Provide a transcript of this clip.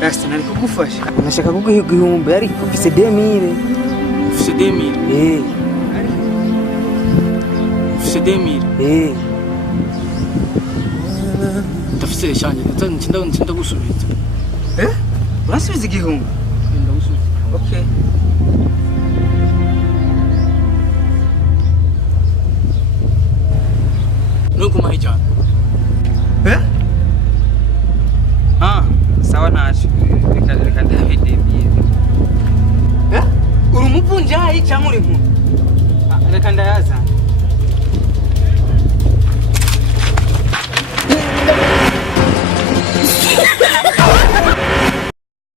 Rasta nari kugufasha. Nashaka kuguha igihumbi ariko ufise 2000. Ufise 2000? Ufise 2000? Ndafise shanje ntinda gusubiza. Urasubiza igihumbi? Ndagusubiza. Okay. Nuko mahijana. Sawa nacho. Reka David biye. Uri umuvunjayi cyangwa uri mu? Reka ndayaza.